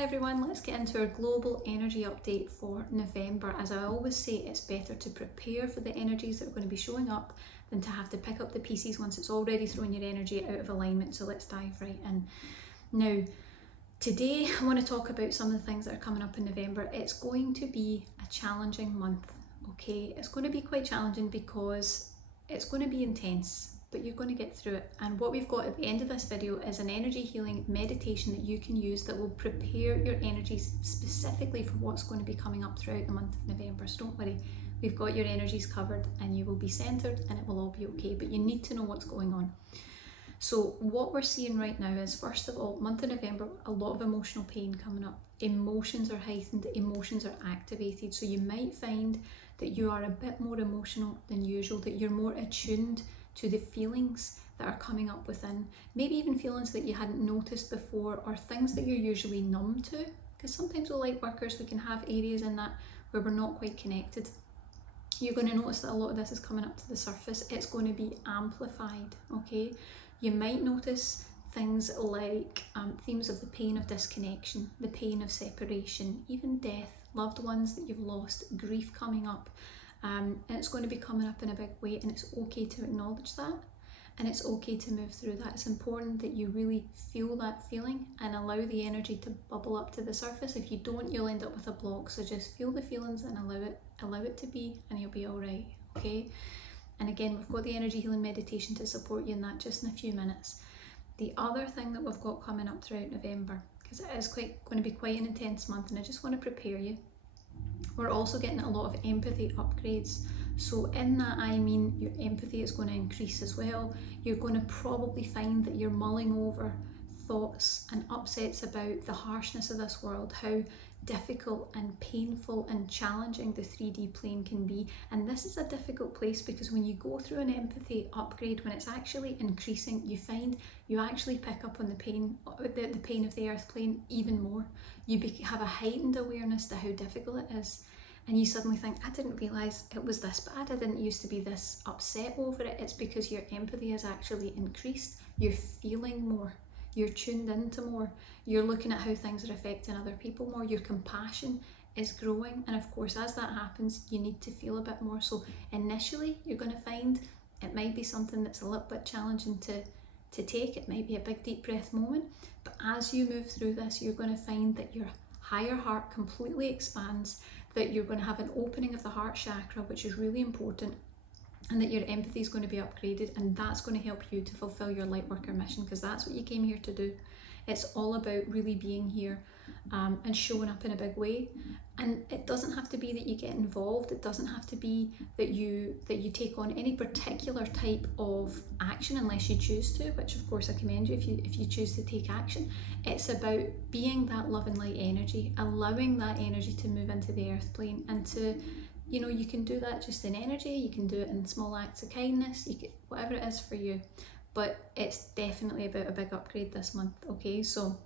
Hi everyone, let's get into our global energy update for November. As I always say, it's better to prepare for the energies that are going to be showing up than to have to pick up the pieces once it's already thrown your energy out of alignment. So let's dive right in. Now, today I want to talk about some of the things that are coming up in November. It's going to be a challenging month, okay? It's going to be quite challenging because it's going to be intense, but you're going to get through it. And what we've got at the end of this video is an energy healing meditation that you can use that will prepare your energies specifically for what's going to be coming up throughout the month of November. So don't worry, we've got your energies covered and you will be centered and it will all be okay, but you need to know what's going on. So what we're seeing right now is, first of all, month of November, a lot of emotional pain coming up. Emotions are heightened, emotions are activated. So you might find that you are a bit more emotional than usual, that you're more attuned to the feelings that are coming up within, maybe even feelings that you hadn't noticed before, or things that you're usually numb to, because sometimes with light workers we can have areas in that where we're not quite connected. You're going to notice that a lot of this is coming up to the surface. It's going to be amplified, okay? You might notice things like themes of the pain of disconnection, the pain of separation, even death, loved ones that you've lost, grief coming up. And it's going to be coming up in a big way, and it's okay to acknowledge that, and it's okay to move through that. It's important that you really feel that feeling and allow the energy to bubble up to the surface. If you don't, you'll end up with a block. So just feel the feelings and allow it to be, and you'll be all right, okay? And again, we've got the energy healing meditation to support you in that just in a few minutes. The other thing that we've got coming up throughout November, because it is going to be quite an intense month, and I just want to prepare you. We're also getting a lot of empathy upgrades. So in that, I mean your empathy is going to increase as well. You're going to probably find that you're mulling over thoughts and upsets about the harshness of this world, how difficult and painful and challenging the 3D plane can be. And this is a difficult place because when you go through an empathy upgrade, when it's actually increasing, you find you actually pick up on the pain of the earth plane even more. You have a heightened awareness to how difficult it is. And you suddenly think, I didn't realise it was this bad. I didn't used to be this upset over it. It's because your empathy has actually increased. You're feeling more. You're tuned into more. You're looking at how things are affecting other people more. Your compassion is growing. And of course, as that happens, you need to feel a bit more. So initially, you're going to find it might be something that's a little bit challenging to take. It might be a big deep breath moment. But as you move through this, you're going to find that your higher heart completely expands, that you're going to have an opening of the heart chakra, which is really important, and that your empathy is going to be upgraded, and that's going to help you to fulfill your Lightworker mission, because that's what you came here to do. It's all about really being here and showing up in a big way. And it doesn't have to be that you get involved. It doesn't have to be that you take on any particular type of action unless you choose to, which of course I commend you if you choose to take action. It's about being that love and light energy, allowing that energy to move into the earth plane, and to, you know, you can do that just in energy, you can do it in small acts of kindness, whatever it is for you. But it's definitely about a big upgrade this month, okay? So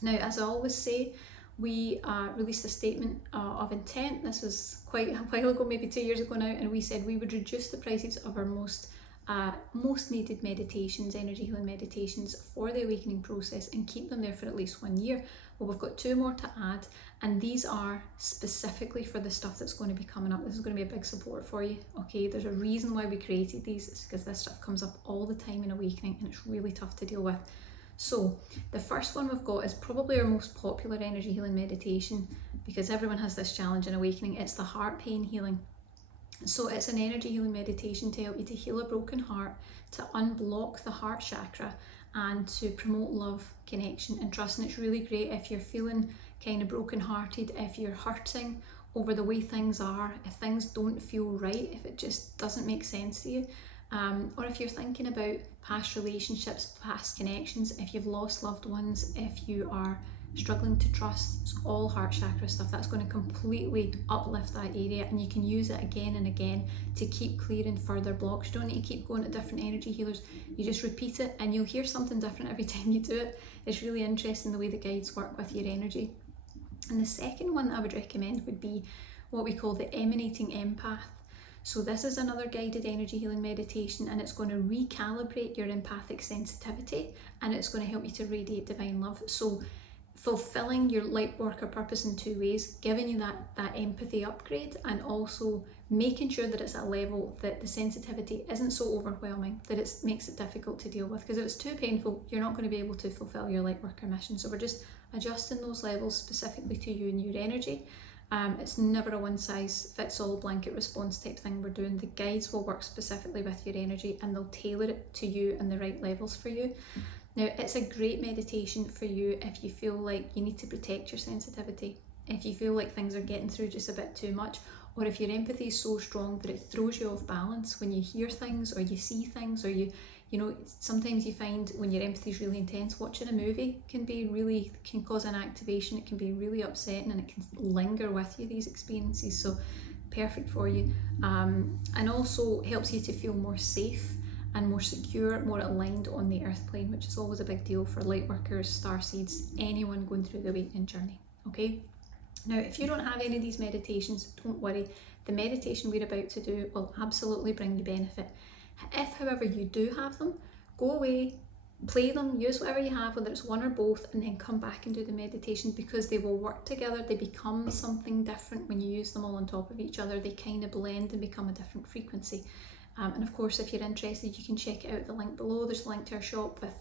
now, as I always say, we released a statement of intent. This was quite a while ago, maybe 2 years ago now, and we said we would reduce the prices of our most needed meditations, energy healing meditations for the awakening process, and keep them there for at least 1 year. Well, we've got 2 more to add, and these are specifically for the stuff that's going to be coming up. This is going to be a big support for you, okay? There's a reason why we created these. It's because this stuff comes up all the time in awakening, and it's really tough to deal with. So the first one we've got is probably our most popular energy healing meditation, because everyone has this challenge in awakening. It's the heart pain healing. So it's an energy healing meditation to help you to heal a broken heart, to unblock the heart chakra, and to promote love, connection and trust. And it's really great if you're feeling kind of brokenhearted, if you're hurting over the way things are, if things don't feel right, if it just doesn't make sense to you, or if you're thinking about past relationships, past connections, if you've lost loved ones, if you are struggling to trust. It's all heart chakra stuff. That's going to completely uplift that area, and you can use it again and again to keep clearing further blocks. You don't need to keep going to different energy healers. You just repeat it and you'll hear something different every time you do it. It's really interesting the way the guides work with your energy. And the second one that I would recommend would be what we call the emanating empath. So this is another guided energy healing meditation, and it's going to recalibrate your empathic sensitivity, and it's going to help you to radiate divine love. So fulfilling your light worker purpose in two ways, giving you that empathy upgrade, and also making sure that it's at a level that the sensitivity isn't so overwhelming that it makes it difficult to deal with. Because if it's too painful, you're not going to be able to fulfill your light worker mission. So we're just adjusting those levels specifically to you and your energy. It's never a one size fits all blanket response type thing we're doing. The guides will work specifically with your energy, and they'll tailor it to you and the right levels for you. Now, it's a great meditation for you if you feel like you need to protect your sensitivity, if you feel like things are getting through just a bit too much, or if your empathy is so strong that it throws you off balance when you hear things or you see things, or you know, sometimes you find when your empathy is really intense, watching a movie can cause an activation. It can be really upsetting, and it can linger with you, these experiences. So perfect for you, and also helps you to feel more safe and more secure, more aligned on the earth plane, which is always a big deal for light workers, starseeds, anyone going through the awakening journey. Okay, now if you don't have any of these meditations, don't worry. The meditation we're about to do will absolutely bring you benefit. If, however, you do have them, go away, play them, use whatever you have, whether it's one or both, and then come back and do the meditation, because they will work together. They become something different when you use them all on top of each other. They kind of blend and become a different frequency. And of course, if you're interested, you can check out the link below. There's a link to our shop with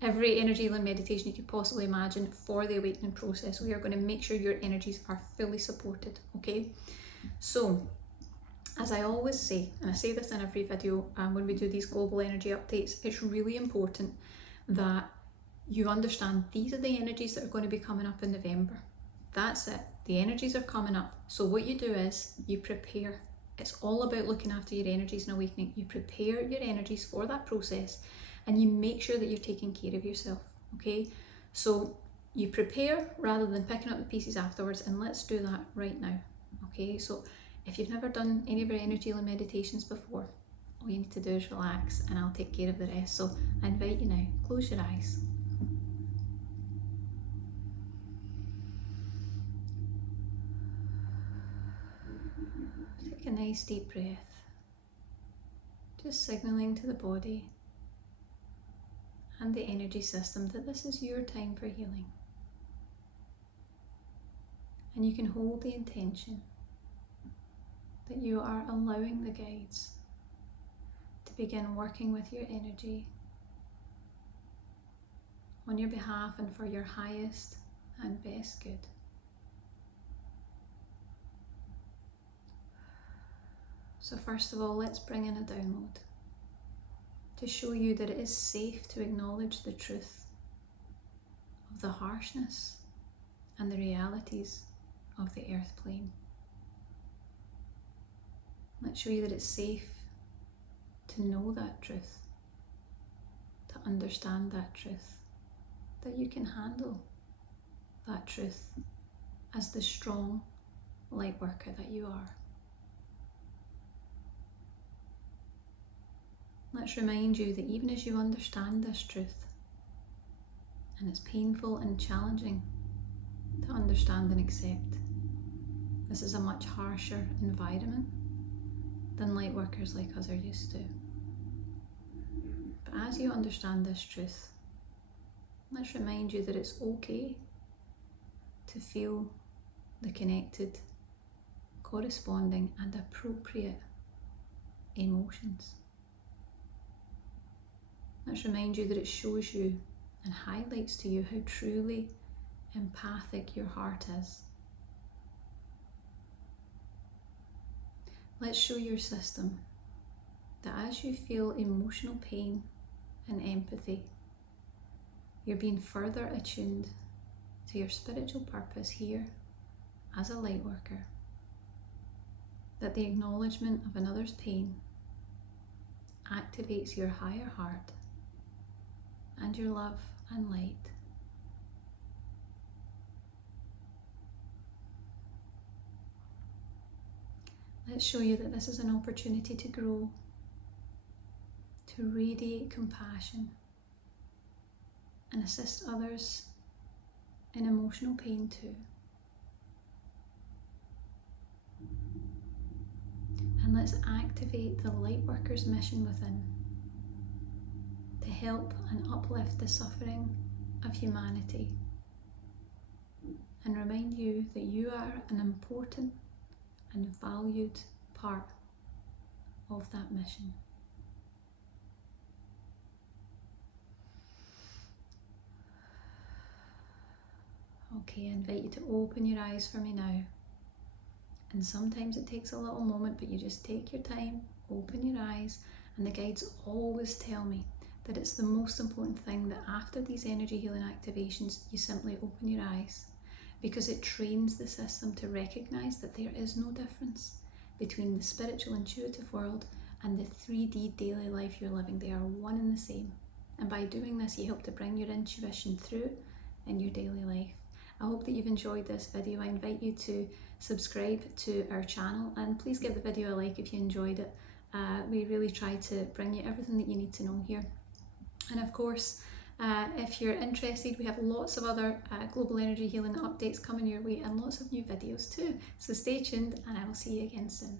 every energy healing meditation you could possibly imagine for the awakening process. We are going to make sure your energies are fully supported, okay? So, as I always say, and I say this in every video when we do these global energy updates, it's really important that you understand these are the energies that are going to be coming up in November. That's it. The energies are coming up. So what you do is you prepare. It's all about looking after your energies and awakening. You prepare your energies for that process, and you make sure that you're taking care of yourself, okay? So you prepare rather than picking up the pieces afterwards, and let's do that right now, okay? So if you've never done any of our energy healing meditations before, all you need to do is relax, and I'll take care of the rest. So I invite you now, close your eyes. Take a nice deep breath, just signaling to the body and the energy system that this is your time for healing. And you can hold the intention that you are allowing the guides to begin working with your energy on your behalf and for your highest and best good. So first of all, let's bring in a download to show you that it is safe to acknowledge the truth of the harshness and the realities of the earth plane. Let's show you that it's safe to know that truth, to understand that truth, that you can handle that truth as the strong light worker that you are. Let's remind you that even as you understand this truth, and it's painful and challenging to understand and accept, this is a much harsher environment than light workers like us are used to. But as you understand this truth, let's remind you that it's okay to feel the connected, corresponding and appropriate emotions. Let's remind you that it shows you and highlights to you how truly empathic your heart is. Let's show your system that as you feel emotional pain and empathy, you're being further attuned to your spiritual purpose here as a light worker. That the acknowledgement of another's pain activates your higher heart and your love and light. Let's show you that this is an opportunity to grow, to radiate compassion and assist others in emotional pain too. And let's activate the Lightworker's mission within to help and uplift the suffering of humanity remind you that you are an important and valued part of that mission. Okay, I invite you to open your eyes for me now. And sometimes it takes a little moment, but you just take your time, open your eyes, and the guides always tell me that it's the most important thing that after these energy healing activations, you simply open your eyes, because it trains the system to recognize that there is no difference between the spiritual intuitive world and the 3D daily life you're living. They are one and the same. And by doing this, you help to bring your intuition through in your daily life. I hope that you've enjoyed this video. I invite you to subscribe to our channel, and please give the video a like if you enjoyed it. We really try to bring you everything that you need to know here. And of course, if you're interested, we have lots of other global energy healing updates coming your way and lots of new videos too. So stay tuned, and I will see you again soon.